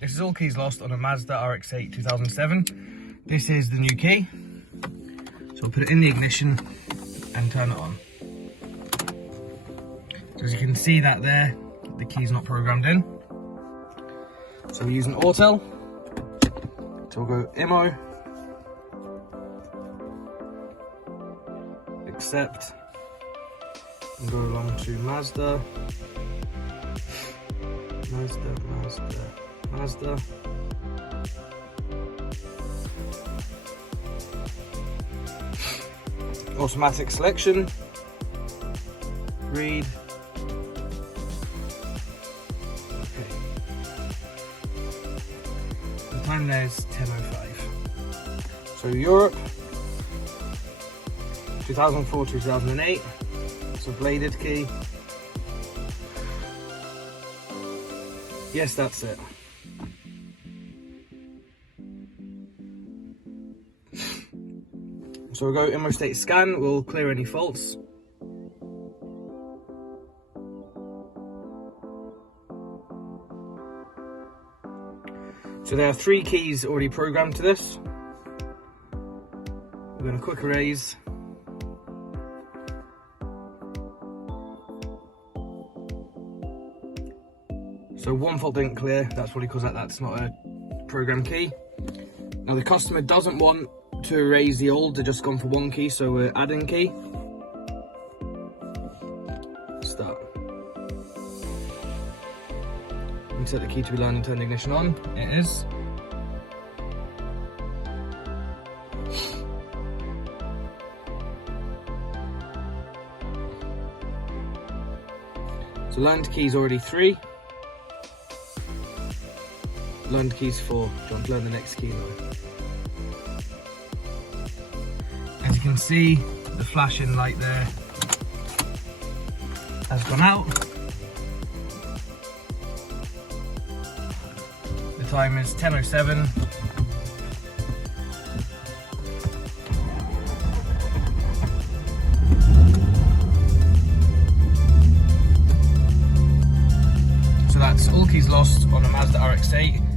This is all keys lost on a Mazda RX-8 2007. This is the new key. So we'll put it in the ignition and turn it on. So as you can see that there, the key's not programmed in. So we're using Autel. So we'll go immo, accept, and go along to Mazda. Automatic selection, read. Okay. The time there is 10:05. So Europe, 2004-2008. It's a bladed key. Yes, that's it. So we'll go immo state scan, we'll clear any faults. So there are 3 keys already programmed to this. We're going to quick erase. So one fault didn't clear, that's probably because that's not a program key. Now the customer doesn't want to erase the old, they're just gone for 1 key, so we're adding key. Start. Insert the key to be line and turn the ignition on. It is. So learned key is already 3. Learned keys 4. Do you want to learn the next key now? As you can see, the flashing light there has gone out. The time is 10:07. So that's all keys lost on a Mazda RX-8.